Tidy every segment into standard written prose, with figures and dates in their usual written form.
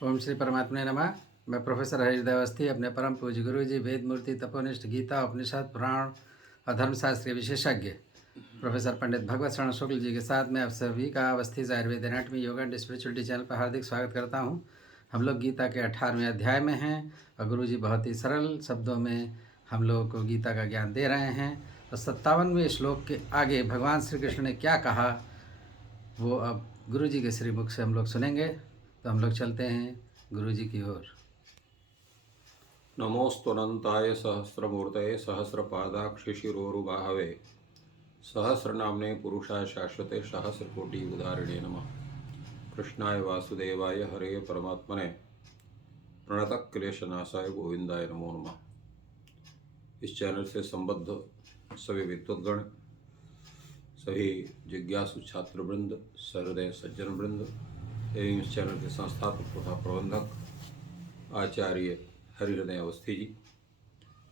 ओम श्री परमात्मा नमः। मैं प्रोफेसर हरीश अवस्थी अपने परम पूज्य गुरु जी वेद मूर्ति तपोनिष्ठ गीता उपनिषद पुराण और धर्मशास्त्रीय विशेषज्ञ प्रोफेसर पंडित भगवत शरण शुक्ल जी के साथ में आप सभी का Awasthi Ayurveda anatomy yoga and spirituality channel पर हार्दिक स्वागत करता हूं। हम लोग गीता के 18वें अध्याय में हैं और गुरु जी बहुत ही सरल शब्दों में हम लोगों को गीता का ज्ञान दे रहे हैं। तो 57वें श्लोक के आगे भगवान श्री कृष्ण ने क्या कहा वो अब गुरु जी के श्रीमुख से हम लोग सुनेंगे। तो हम लोग चलते हैं गुरु जी की ओर। नमोस्तुनंताय सहस्रमूर्तये सहस्रपादाक्षि शिरोरुबाहवे सहस्रनाम्ने पुरुषाय शाश्वते सहस्रकोटि उदाहरणे नमः। कृष्णाय वासुदेवाय हरे परमात्मने प्रणतः क्लेशनाशाय गोविंदाय नमो नमः। इस चैनल से संबद्ध सभी विद्वद्गण, सभी जिज्ञासु छात्रवृंद, सहृदय सज्जन वृंद एवं इस चैनल के संस्थापक तथा प्रबंधक आचार्य हरिहृदय अवस्थी जी,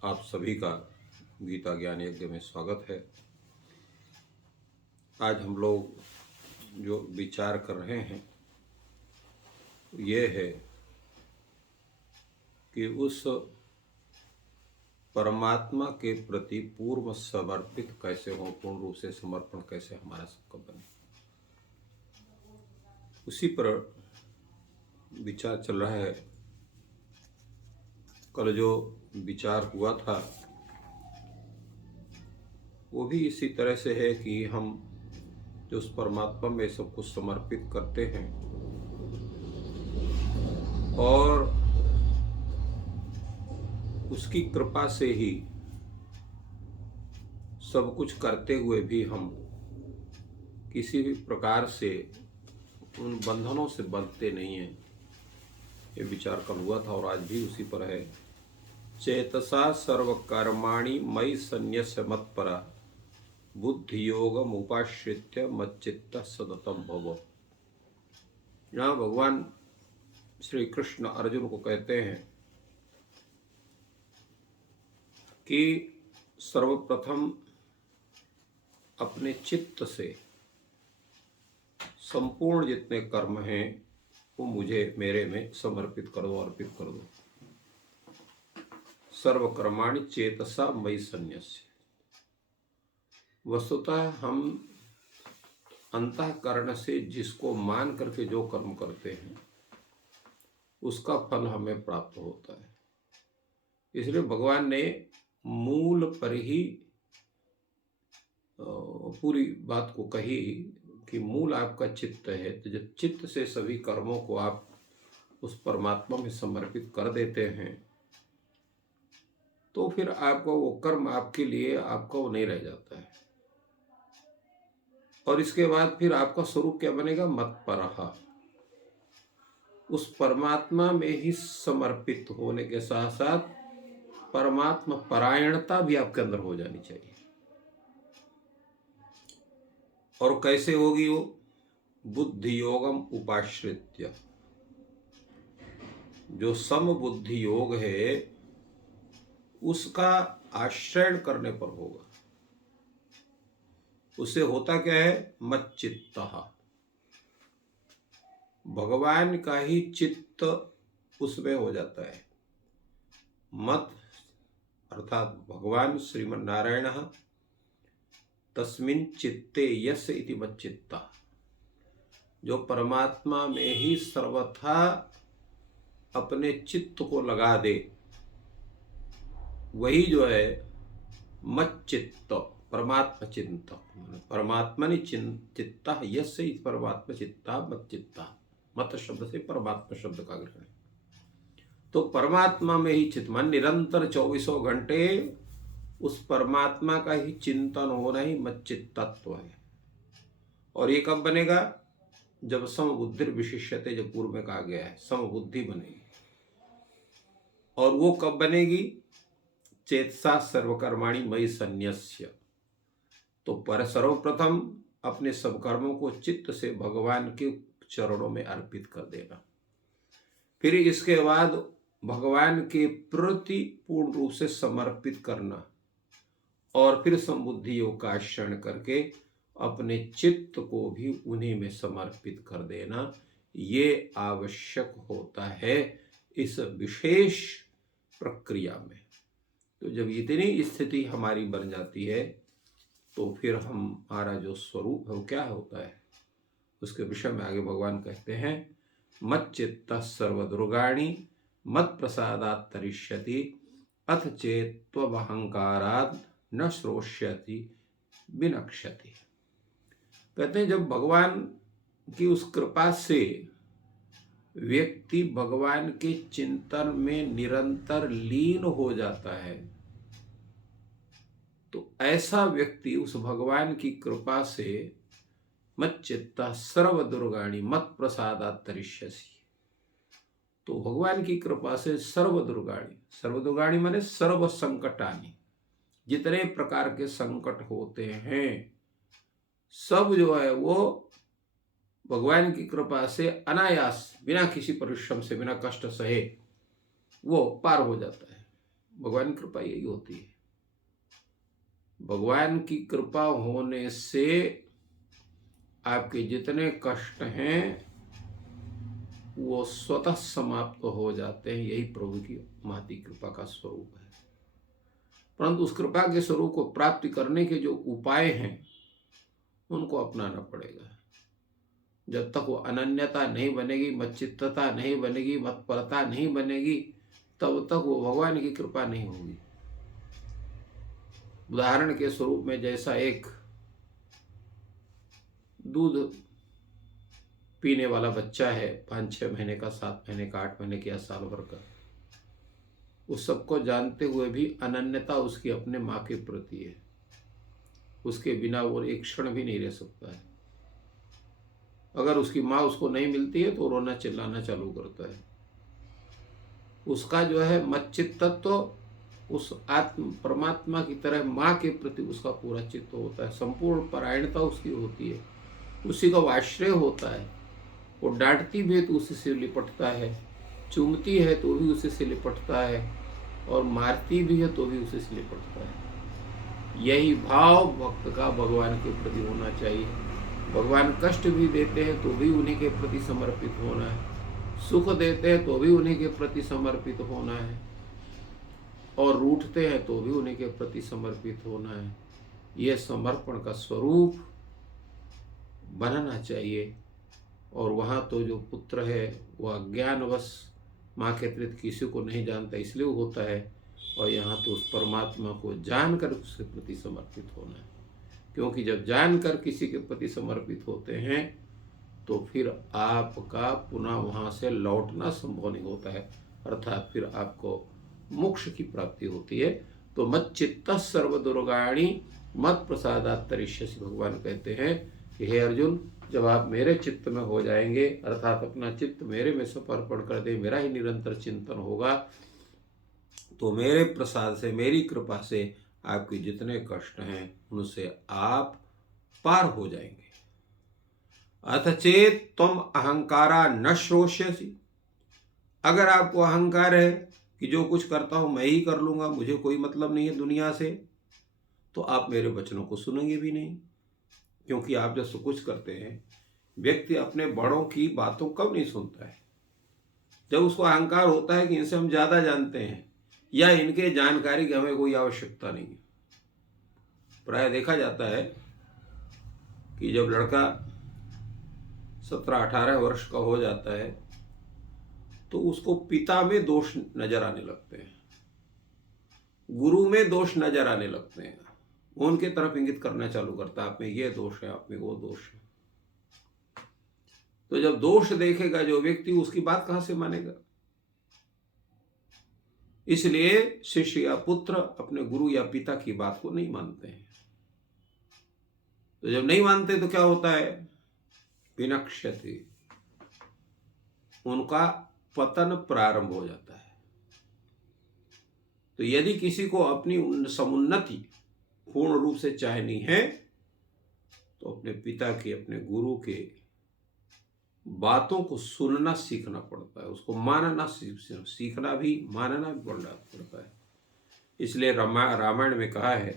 आप सभी का गीता ज्ञान यज्ञ में स्वागत है। आज हम लोग जो विचार कर रहे हैं ये है कि उस परमात्मा के प्रति पूर्व समर्पित कैसे हो, पूर्ण रूप से समर्पण कैसे हमारा सबका बने, उसी पर विचार चल रहा है। कल जो विचार हुआ था वो भी इसी तरह से है कि हम जो उस परमात्मा में सब कुछ समर्पित करते हैं और उसकी कृपा से ही सब कुछ करते हुए भी हम किसी भी प्रकार से उन बंधनों से बंधते नहीं हैं। ये विचार कल हुआ था और आज भी उसी पर है। चेतसा सर्वकर्माणि मयि सन्न्यस्य मत्परा बुद्धि योगम उपाश्रित्य मच्चित्त सततम भव। यहाँ भगवान श्री कृष्ण अर्जुन को कहते हैं कि सर्वप्रथम अपने चित्त से संपूर्ण जितने कर्म हैं वो मुझे मेरे में समर्पित कर दो, अर्पित कर दो। सर्वकर्माणि चेतसा मयि सन्न्यस्य। वस्तुतः हम अंतःकरण से जिसको मान करके जो कर्म करते हैं उसका फल हमें प्राप्त होता है। इसलिए भगवान ने मूल पर ही पूरी बात को कही कि मूल आपका चित्त है। तो जब चित्त से सभी कर्मों को आप उस परमात्मा में समर्पित कर देते हैं तो फिर आपका वो कर्म आपके लिए आपका वो नहीं रह जाता है। और इसके बाद फिर आपका स्वरूप क्या बनेगा? मत्परः। उस परमात्मा में ही समर्पित होने के साथ साथ परमात्मा परायणता भी आपके अंदर हो जानी चाहिए। और कैसे होगी वो? बुद्धि योगम उपाश्रित्य। जो सम बुद्धि योग है उसका आश्रय करने पर होगा। उससे होता क्या है? मच्चित्तः। भगवान का ही चित्त उसमें हो जाता है। मत अर्थात भगवान श्रीमन नारायण तस्मिन् चित्ते यस्य इति मच्चित्तः। जो परमात्मा में ही सर्वथा अपने चित्त को लगा दे वही जो है मच्चित्त, परमात्मा चिंतक। परमात्मनि चित्तः यस्य इति परमात्मा चित्तः मच्चित्तः। मत शब्द से परमात्मा शब्द का ग्रहण है। तो परमात्मा में ही चित्त, मन निरंतर 24 घंटे उस परमात्मा का ही चिंतन होना ही मच्चित्तत्व है। और ये कब बनेगा? जब समबुद्धि विशिष्यते, जो पूर्व में कहा गया है, समबुद्धि बनेगी। और वो कब बनेगी? चेतसा सर्वकर्माणि मयि सन्न्यस्य। तो पर सर्वप्रथम अपने सब कर्मों को चित्त से भगवान के चरणों में अर्पित कर देना। फिर इसके बाद भगवान के प्रति पूर्ण रूप से समर्पित करना और फिर संबुद्धि योग का आश्रय करके अपने चित्त को भी उन्हीं में समर्पित कर देना। ये आवश्यक होता है इस विशेष प्रक्रिया में। तो जब इतनी स्थिति हमारी बन जाती है तो फिर हमारा जो स्वरूप है वो क्या होता है, उसके विषय में आगे भगवान कहते हैं, मच्चित्तः सर्वदुर्गाणि मत प्रसादात् तरिष्यति अथ चेत्त्वहंकारात् न श्रोष्यति विनक्ष्यति। कहते हैं जब भगवान की उस कृपा से व्यक्ति भगवान के चिंतन में निरंतर लीन हो जाता है तो ऐसा व्यक्ति उस भगवान की कृपा से मच्चित्तः सर्वदुर्गाणि मत प्रसादात् तरिष्यसि, तो भगवान की कृपा से सर्वदुर्गाणि माने सर्व संकटानि, जितने प्रकार के संकट होते हैं सब जो है वो भगवान की कृपा से अनायास बिना किसी परिश्रम से बिना कष्ट सहे वो पार हो जाता है। भगवान की कृपा यही होती है। भगवान की कृपा होने से आपके जितने कष्ट हैं वो स्वतः समाप्त हो जाते हैं। यही प्रभु की महती कृपा का स्वरूप है। परंतु उस कृपा के स्वरूप को प्राप्ति करने के जो उपाय हैं उनको अपनाना पड़ेगा। जब तक वो अनन्यता नहीं बनेगी, मच्चित्तता नहीं बनेगी, मतपरता नहीं बनेगी, तब तक वो भगवान की कृपा नहीं होगी। उदाहरण के स्वरूप में जैसा एक दूध पीने वाला बच्चा है 5-6 महीने का, 7 महीने का, 8 महीने का या साल भर का, उस सबको जानते हुए भी अनन्यता उसकी अपने माँ के प्रति है। उसके बिना वो एक क्षण भी नहीं रह सकता है। अगर उसकी माँ उसको नहीं मिलती है तो रोना चिल्लाना चालू करता है। उसका जो है मच्चित तत्व उस आत्म परमात्मा की तरह माँ के प्रति उसका पूरा चित्त होता है। संपूर्ण परायणता उसकी होती है, उसी का आश्रय होता है। वो डांटती भी है तो उसी से लिपटता है, चूमती है तो भी उसी से लिपटता है, और मारती भी है तो भी उसी से लिपटता है। यही भाव भक्त का भगवान के प्रति होना चाहिए। भगवान कष्ट भी देते हैं तो भी उन्हीं के प्रति समर्पित होना है, सुख देते हैं तो भी उन्हीं के प्रति समर्पित होना है, और रूठते हैं तो भी उन्हीं के प्रति समर्पित होना है। ये समर्पण का स्वरूप बनना चाहिए। और वहाँ तो जो पुत्र है वह अज्ञानवश माँ के अतिरिक्त किसी को नहीं जानता इसलिए होता है, और यहाँ तो उस परमात्मा को जानकर उसके प्रति समर्पित होना है। क्योंकि जब जानकर किसी के प्रति समर्पित होते हैं तो फिर आपका पुनः वहाँ से लौटना संभव नहीं होता है, अर्थात फिर आपको मोक्ष की प्राप्ति होती है। तो मच्चित्तः सर्वदुर्गाणि मत प्रसादात् तरिष्यसि, भगवान कहते हैं कि हे अर्जुन, जब आप मेरे चित्त में हो जाएंगे, अर्थात अपना चित्त मेरे में समर्पण कर दे, मेरा ही निरंतर चिंतन होगा, तो मेरे प्रसाद से, मेरी कृपा से आपके जितने कष्ट हैं उनसे आप पार हो जाएंगे। अथ चेत तुम अहंकारा न श्रोष्यसि, अगर आपको अहंकार है कि जो कुछ करता हूं मैं ही कर लूंगा, मुझे कोई मतलब नहीं है दुनिया से, तो आप मेरे वचनों को सुनेंगे भी नहीं। क्योंकि आप जब सब कुछ करते हैं, व्यक्ति अपने बड़ों की बातों कब नहीं सुनता है? जब उसको अहंकार होता है कि इनसे हम ज्यादा जानते हैं या इनके जानकारी की हमें कोई आवश्यकता नहीं है। प्राय देखा जाता है कि जब लड़का 17-18 वर्ष का हो जाता है तो उसको पिता में दोष नजर आने लगते हैं, गुरु में दोष नजर आने लगते हैं। वो उनके तरफ इंगित करना चालू करता है, आप में ये दोष है, आप में वो दोष है। तो जब दोष देखेगा जो व्यक्ति, उसकी बात कहां से मानेगा? इसलिए शिष्य या पुत्र अपने गुरु या पिता की बात को नहीं मानते हैं। तो जब नहीं मानते तो क्या होता है? विनक्ष्यति, उनका पतन प्रारंभ हो जाता है। तो यदि किसी को अपनी समुन्नति पूर्ण रूप से चाहनी है तो अपने पिता के, अपने गुरु के बातों को सुनना सीखना पड़ता है, उसको मानना सीखना भी, मानना भी पड़ता है। इसलिए रामायण में कहा है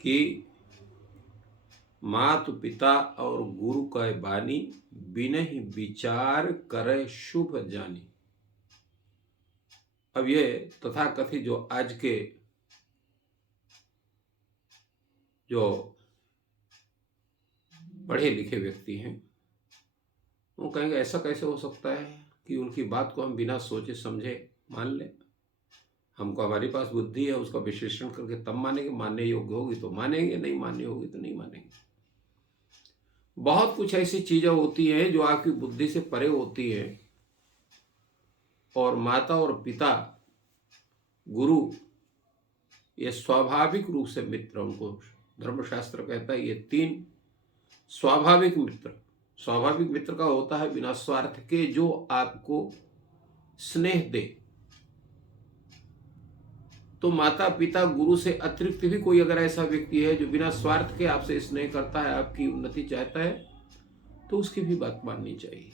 कि मातु पिता और गुरु कह बानी, बिनहि विचार करे शुभ जानी। अब ये तथाकथित जो आज के जो पढ़े लिखे व्यक्ति हैं, वो कहेंगे ऐसा कैसे हो सकता है कि उनकी बात को हम बिना सोचे समझे मान लें। हमको हमारे पास बुद्धि है, उसका विश्लेषण करके तब मानेंगे, मानने योग्य होगी तो मानेंगे, नहीं मानने होगी तो नहीं मानेंगे। बहुत कुछ ऐसी चीजें होती हैं जो आपकी बुद्धि से परे होती हैं, और माता और पिता गुरु ये स्वाभाविक रूप से मित्र, उनको धर्मशास्त्र कहता है ये 3 स्वाभाविक मित्र। स्वाभाविक मित्र का होता है बिना स्वार्थ के जो आपको स्नेह दे। तो माता पिता गुरु से अतिरिक्त भी कोई अगर ऐसा व्यक्ति है जो बिना स्वार्थ के आपसे स्नेह करता है, आपकी उन्नति चाहता है, तो उसकी भी बात माननी चाहिए।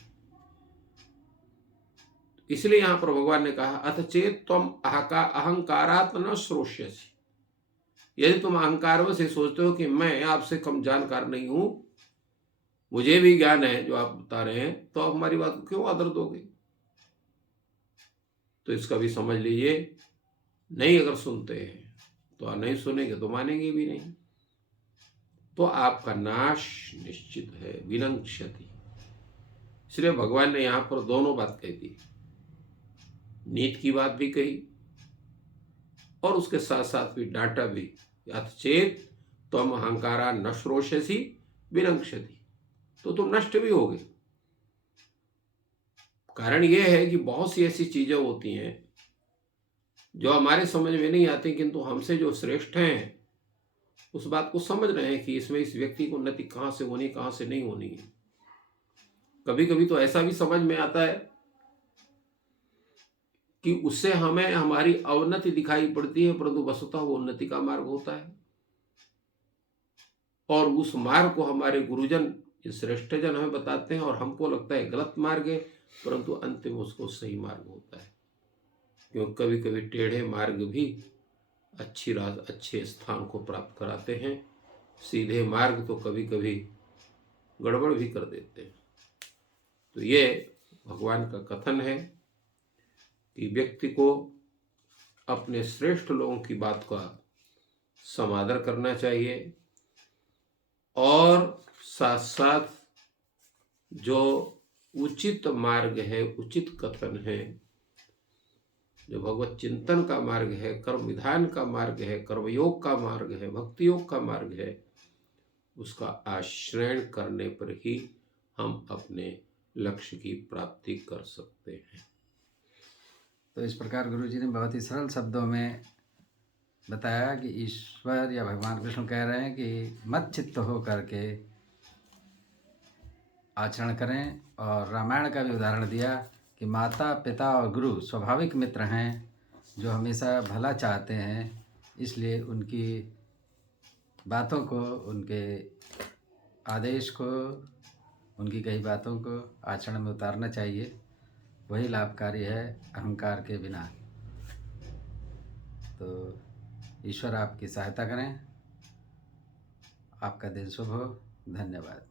इसलिए यहां पर भगवान ने कहा अथ चेत तुम अहंकारात् न श्रोष्यसि। यदि तुम अहंकार से सोचते हो कि मैं आपसे कम जानकार नहीं हूं, मुझे भी ज्ञान है जो आप बता रहे हैं, तो आप हमारी बात को क्यों आदर दोगे? तो इसका भी समझ लीजिए, नहीं अगर सुनते हैं तो नहीं सुनेंगे तो मानेंगे भी नहीं, तो आपका नाश निश्चित है, विनंक्ष्यति। इसलिए भगवान ने यहां पर दोनों बात कही थी, नीत की बात भी कही और उसके साथ साथ भी डांटा भी, अथ चेत त्वम अहंकारा न श्रोष्यसि विनंक्ष्यति, तो तुम नष्ट भी होगे। कारण यह है कि बहुत सी ऐसी चीजें होती हैं जो हमारे समझ में नहीं आती, किंतु हमसे जो श्रेष्ठ हैं उस बात को समझ रहे हैं कि इसमें इस व्यक्ति को उन्नति कहां से होनी, कहां से नहीं होनी है। कभी कभी तो ऐसा भी समझ में आता है कि उससे हमें हमारी अवनति दिखाई पड़ती है, परंतु वस्तुतः वो उन्नति का मार्ग होता है, और उस मार्ग को हमारे गुरुजन श्रेष्ठजन हमें बताते हैं और हमको लगता है गलत मार्ग है, परंतु अंतिम उसको सही मार्ग होता है। क्योंकि कभी कभी टेढ़े मार्ग भी अच्छी राह, अच्छे स्थान को प्राप्त कराते हैं, सीधे मार्ग तो कभी कभी गड़बड़ भी कर देते हैं। तो ये भगवान का कथन है कि व्यक्ति को अपने श्रेष्ठ लोगों की बात का समादर करना चाहिए, और साथ साथ जो उचित मार्ग है, उचित कथन है, जो भगवत चिंतन का मार्ग है, कर्म विधान का मार्ग है, कर्मयोग का मार्ग है, भक्ति योग का मार्ग है, उसका आश्रय करने पर ही हम अपने लक्ष्य की प्राप्ति कर सकते हैं। तो इस प्रकार गुरु जी ने बहुत ही सरल शब्दों में बताया कि ईश्वर या भगवान कृष्ण कह रहे हैं कि मत चित्त हो करके आचरण करें, और रामायण का भी उदाहरण दिया कि माता पिता और गुरु स्वाभाविक मित्र हैं जो हमेशा भला चाहते हैं, इसलिए उनकी बातों को, उनके आदेश को, उनकी कई बातों को आचरण में उतारना चाहिए। वही लाभकारी है अहंकार के बिना। तो ईश्वर आपकी सहायता करें। आपका दिन शुभ हो। धन्यवाद।